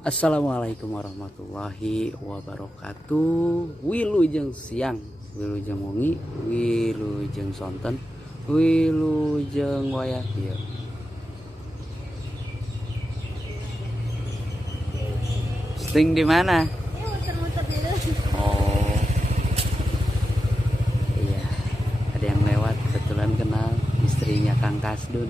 Assalamualaikum warahmatullahi wabarakatuh. Wilujeng siang, wilujeng wengi, wilujeng sonten, wilujeng wayah kieu. Sting di mana? Oh. Iya. Ada yang lewat, kebetulan kenal istrinya Kang Kasdun.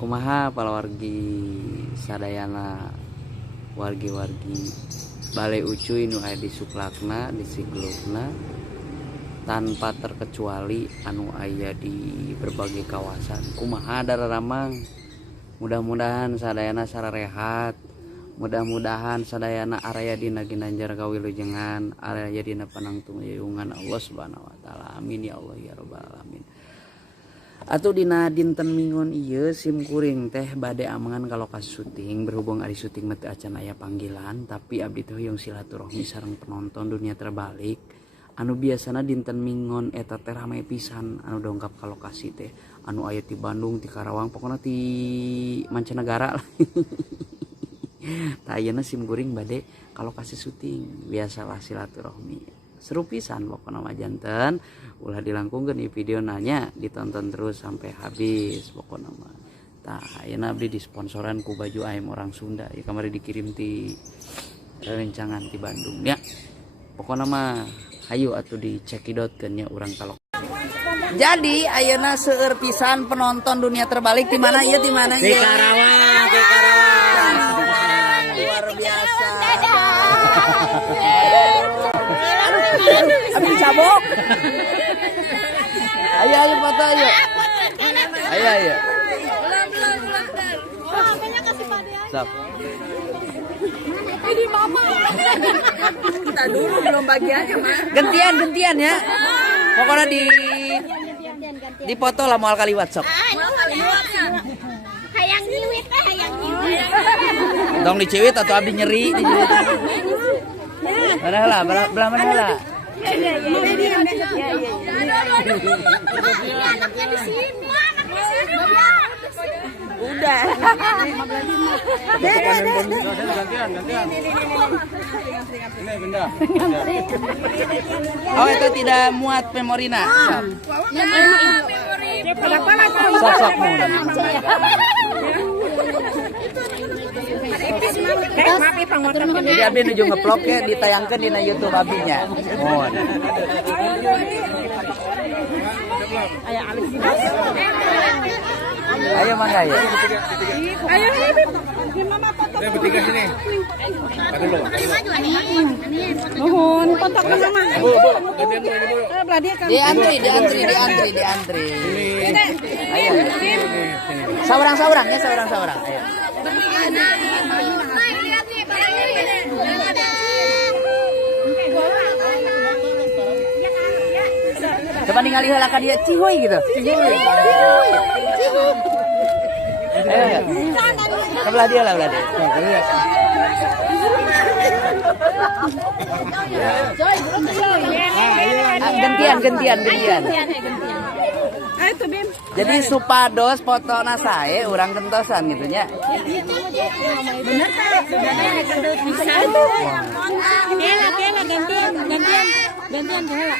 Kumaha palawargi sadayana wargi-wargi Balai Ucuy nu aya di Suklakna, di Siglukna, tanpa terkecuali anu aya di berbagai kawasan. Kumaha dararamang, mudah-mudahan sadayana sarehat, mudah-mudahan sadayana araya dina ginanjar kawilujengan, araya dina panangtung yayungan Allah Subhanahu wa taala. Amin ya Allah ya rabbal alamin. Atuh dina dinten Minggon ieu sim kuring teh bade amangan kalau ka syuting, berhubung ari syuting mah teu acan aya panggilan, tapi abdi teh hoyong silaturahmi sareng penonton dunia terbalik anu biasana dinten Minggon eta teh rame pisan anu dongkap ka lokasi teh, anu aya ti Bandung, ti Karawang, pokona ti mancanegara lah. Tah ayeuna sim kuring bade ka lokasi syuting, biasalah silaturahmi. Seru pisan pokoknya mah janten ulah dilangkungkeun di video nanya, ditonton terus sampai habis pokoknya mah. Tah ayeuna abdi disponsoran ku baju aem orang Sunda ya, kamari dikirim ti rencangan ti Bandung ya. Pokoknya mah hayu atuh dicekidotkeun nya urang kalok. Jadi ayeuna seueur pisan penonton dunia terbalik di mana ieu, di mana ieu? Di Karawang, di Karawang. Luar biasa. Abdi cabok. Ayo foto ayo. Ayo. Stop. Ini mama. Kita dulu belum bagiannya mah. Gantian ya. Pokoknya di foto lah moal kaliwat sok. Hayang nyiwit. Dong diciwit atau abdi nyeri diciwit. Mana lah, belah mana lah. Anaknya di sini. Udah. Gantian. Ini benda. Oh itu tidak muat memorina. Sok muat. Jadi abdi nuju ngeplok ya, ditayangkan di YouTube abinya. Oh. Ayo mangga ya. Ayo mama foto. Bertiga sini. Dulu. Nuhun foto ke mama. Di antri. Ayo. Saurang ya. Ayo. Coba ningali heula ka dia cihuy gitu. Cihuy. Ayo. Sebelah dia. Gantian. Ayo tuh Bim. Jadi supados fotona sae urang gentosan gitu nya. Bener teh. Bisa. Kela gantian kela.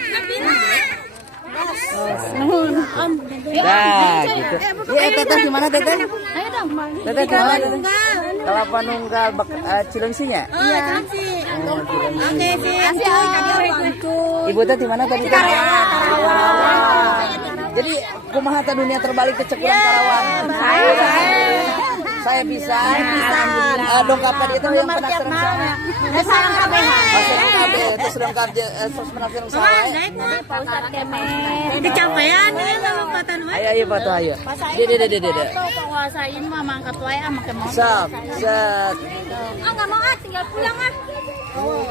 Nuhun. Nah, gitu. Iya, teteh gimana teteh? Ayo dong. Teteh gimana? Kelapa Nunggal Cilengsinya? Iya, Cilengsi. Oke, Ibu teh di mana tadi? Karawang. Jadi kumaha teh dunia terbalik ke cekuran Karawang? Saya bisa. Alhamdulillah. Dongkapan itu yang pernah serang saya. Sareng kabeh. Serang kabeh itu serang kabeh pernah serang saya. Pak Ustaz Kemet. Kecapean ya lompatan mah. Ayo foto ayo. Dede. Penguasain mah mangkat wae make motor. Set. Enggak mau tinggal pulang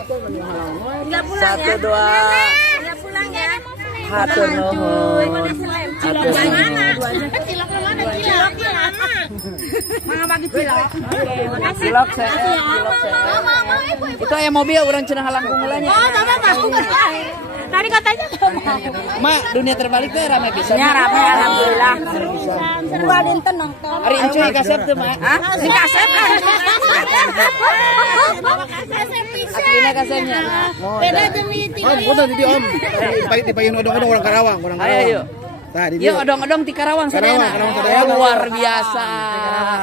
Tinggal pulang ya. 1 2. Tinggal pulang ya. Hatur nuhun. Ciloknya mana? Ciloknya mana? Ciloknya mana? Mama bagi cilok. Cilok saya. Itu aya mobil urang cenah halangkung heula nya. Oh, sama Pak. tadi katanya. Mak, dunia terbalik teh rame pisan. Ya rame alhamdulillah. Dua dinten nonton. Ari encuy kasep teu, Mak. Hah? Si kasep kan. Aslina kasepnya. Beda demi Om, foto di Om. Dipayin odong-odong orang Karawang, orang Ayo Karawang. yuk. Tah, di Yuk odong-odong di Karawang sadayana. Karawang sadayana. Luar biasa.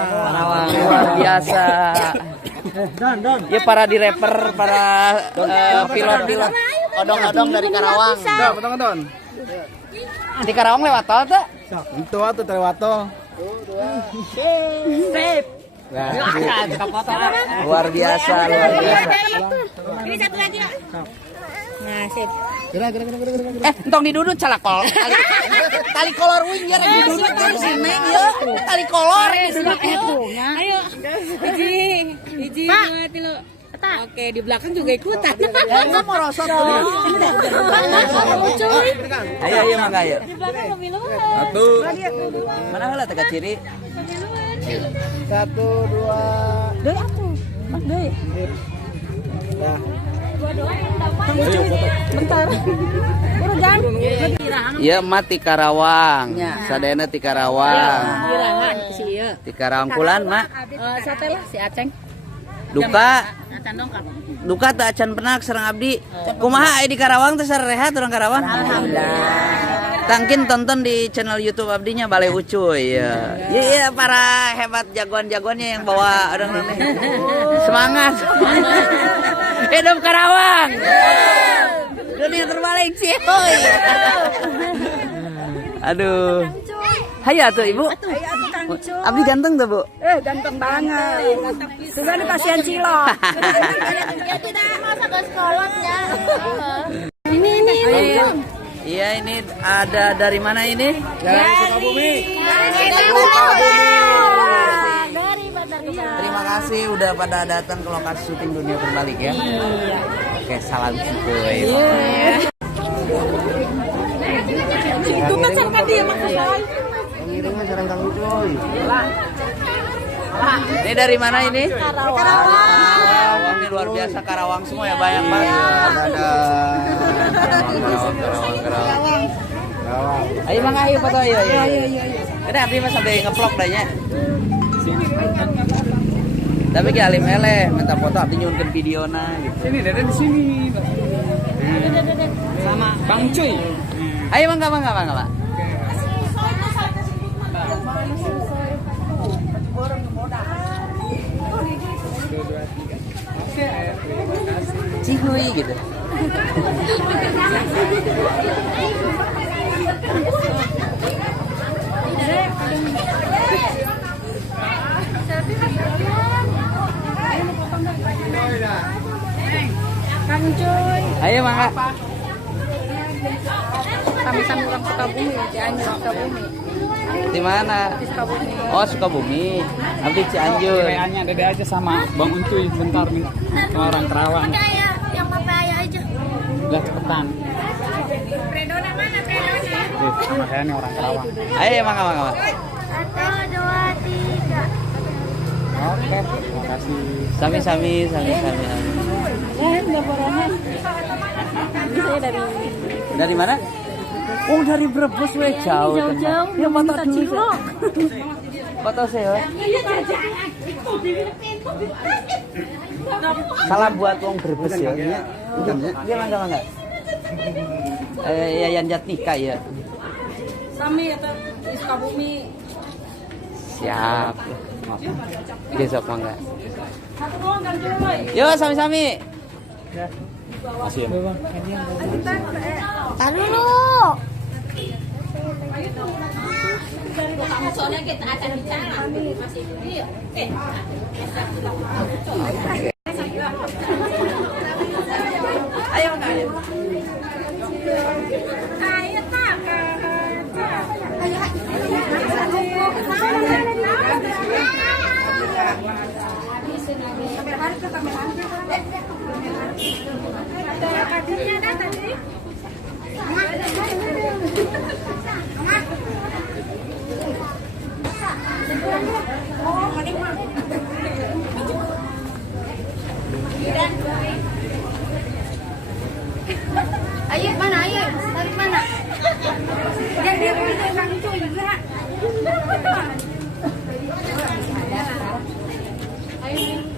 Karawang luar biasa. Ya para di rapper, para pilot-pilot odong-odong dari Karawang. Dah, potong-potong. Di Karawang lewat tol tuh. Itu atuh telewato. Sip. Nah, Luar biasa, luar biasa. Ini satu lagi. Nah, sip. gerak. Entong didudut calakol. Tali kolor wing ya rek didudut di sini ya. Tali kolor di dudut ya. Ayo. Hiji, dua, tilu. Oke, di belakang juga ikutan. Ya enggak mau rosot tuh. Ayo mangga ayo. Di belakang lebih luas. Satu. Mana heula teh ciri? 1 2. Deui atuh. Mas deui. Dah. Bentar. Buru Jan. Iya mati Karawang. Sadayana ti Karawang. Girahan si ieu. Ti Karawang kulan mak. Sate lah si Aceng. Duka. Acan dongkap. Duka tak acan penak sareng abdi. Kumaha aya di Karawang teh sarehat urang Karawang? Alhamdulillah. Tangkin tonton di channel YouTube abdinya Balai Ucuy ya. Iya para hebat jagoan-jagoannya yang bawa orang ini. Semangat. Hidup Karawang. Dunia terbalik sih. Aduh. Hayu atuh Ibu. Abdi ganteng tuh Bu. Ganteng banget. Juga nih pasien cilok. Ya tidak masa ke sekolah ya. Ini. Iya ini ada dari mana ini? Dari Sukabumi. Terima kasih udah pada datang ke lokasi syuting Dunia Terbalik ya. Oke, salam cukuy. Itu kan sampai dia maksudnya. Pengirimnya sareng Kang Ucuy. Ini dari mana ini? Karawang. Wah, ini luar biasa Karawang semua ya banyak banget. Karawang. Ayo Mang ayo foto ayo. Ini abdi mah sampai ngeplok dah nya. Tapi ki alim eleh minta foto abdi nyunkeun videona gitu. Sini, Dede di sini. Sama Bang Cuy. Ayo mangga Pak. Cihuy gitu. Bang Cuy. Ayo mangga. Kami orang Sukabumi, Cianjur Sukabumi. Di mana? Di Sukabumi. Oh Sukabumi. Abdi Cianjur. Kayaknya Dede aja sama Bang Uncuy bentar nih sama orang Karawang. Yang papaya aja. Udah cepetan. Predona mana predona? Sama saya nih orang Karawang. Ayo mangga. 1, 2, 3. Oke, terima kasih. Sami. Enggak borongan. Ini saya dari Dari mana? Oh dari Brebes we jauh. jauh-jauh. Ya foto dulu. cilok. Foto saya. Salam buat wong Brebes ya. Iya mangga. Yayan Jatnika ya. Sami atau di Sukabumi. Siap. Besok mangga. Satu doang kan Cuy. Yo sami. Masih ya. Tahan dulu. Soalnya kita akan bicara masih dia. Ayo mangga. Ayo tak. Ayo mana ayo?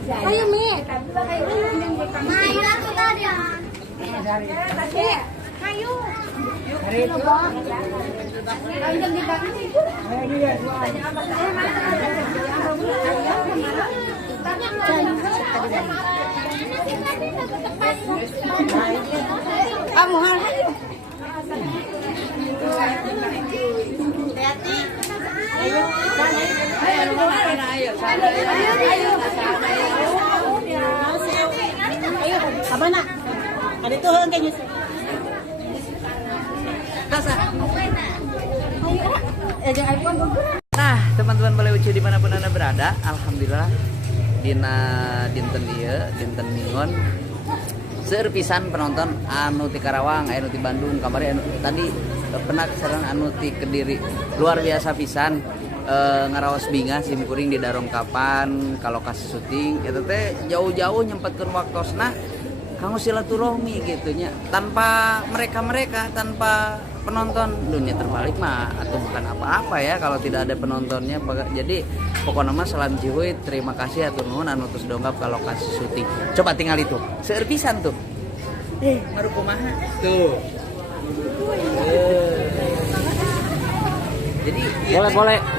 Ayo Mi. Ayo aku tadi. Ayo. Apa nak? Ada tuh kayaknya. Nah, teman-teman Balai Ucu dimanapun anda berada, alhamdulillah dina dinten ieu dinten Mingon seueur pisan penonton anu ti Karawang, anu ti Bandung, kamari anu tadi pernah sareng anu ti Kediri. Luar biasa pisan ngaraos binga simkuring di Darongkapan ka lokasi syuting eta teh jauh-jauh nyempetkeun waktosna kanggo silaturahmi gitunya. Tanpa mereka tanpa penonton dunia terbalik mah atau bukan apa-apa ya kalau tidak ada penontonnya. Jadi pokoknya mah salam cihuy, terima kasih atur nuhun anu tos dongkap ke lokasi syuting. Coba tinggal itu seueur pisan tuh ngaruh kumaha tuh. Jadi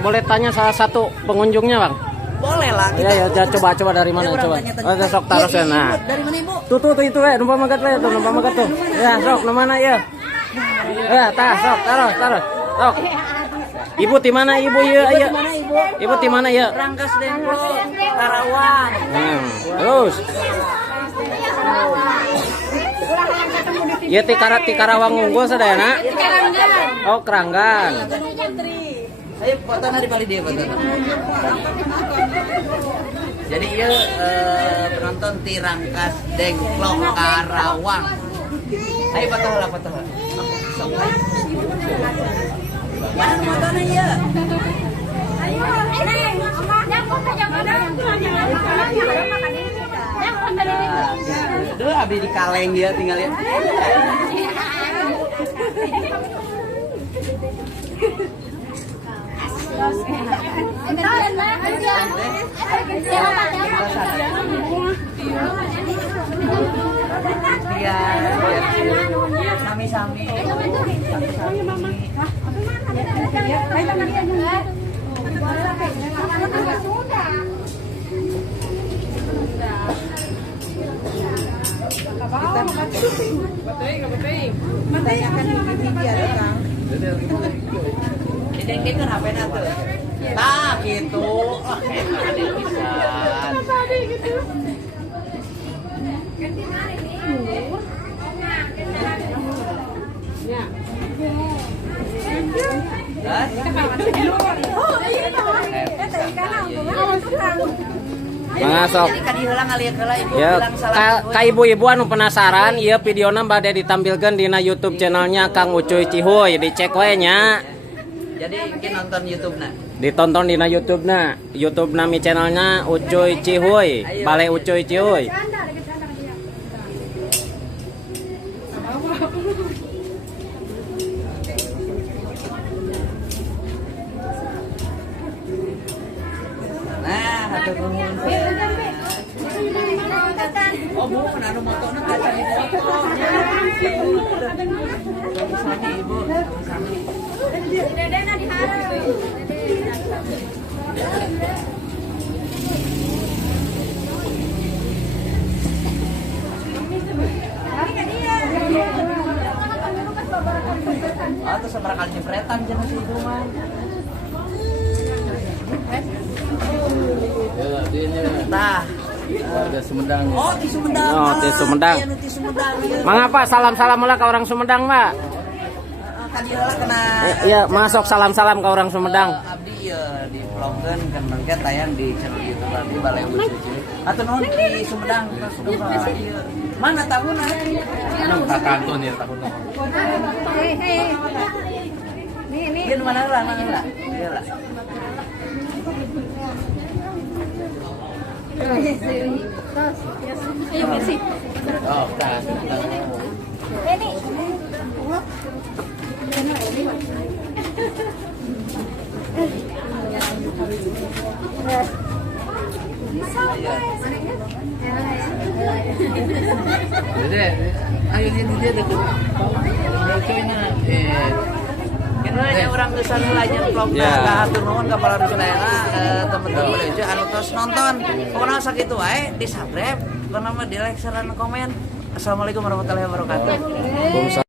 boleh tanya salah satu pengunjungnya bang? boleh lah kita. Ya coba dari mana coba. Sok taruh ya nah. Dari mana ibu? Tuh itu numpak magat tuh. Ya sok mana ya? Ya tah sok taruh. Sok. Ibu di mana ibu ya? Ibu di mana ya? Rangkas Dengklok, Karawang. Terus. Ya ti Karawang unggul sadayana? Oh Keranggan. Ayo fotonya di balik dia foto. Jadi iya penonton ti Rangkas Dengklok Karawang. Ayo foto. Mana fotonya ya? Aduh, abdi di kaleng dia tinggal ya. Sami-sami. Dengke kan HP na tuh. Tah gitu. Ah, ada pisan. Masuk. Ya, ka ibu-ibu anu penasaran, ieu videona bade ditampilkeun dina YouTube channelnya Kang Ucuy Cihuy, dicek we nya. Jadi mungkin nonton YouTube-na. Ditonton dina YouTube-na. YouTube nami channelnya Ucuy Cihuy, Balai Ucuy Cihuy. Nah, hatur nuhun. Oh, Bu, anu motona kaca di foto. Sama Ibu. Dedena diharap. Oh, terus seberapa kali jepretan jangan si Ibu mah. Nah, Ada Sumedang. oh di Sumedang. Oh, di Sumedang. Aya nu di Sumedang. Mangapa salam-salam ulah ka orang Sumedang, Mbak? Kadieu kena. Iya, masuk salam-salam ke orang Sumedang. Abdi di vlogkeun kan mangke tayang di channel YouTube abdi Balai Ucuy Cihuy. Atuh nuhun di Sumedang terus mana tahunna? Tak kantun ya tahun. Ini mana lah, Iya lah. Oh, kan. Jadi, ayo dia deket. Ini orang kesan lainnya vlog hatur nuhun ka para sedayana teman-teman Ucuy anu tos nonton. Pokona sakitu wae di subscribe, pokona mah di like, share, dan komen. Assalamualaikum warahmatullahi wabarakatuh.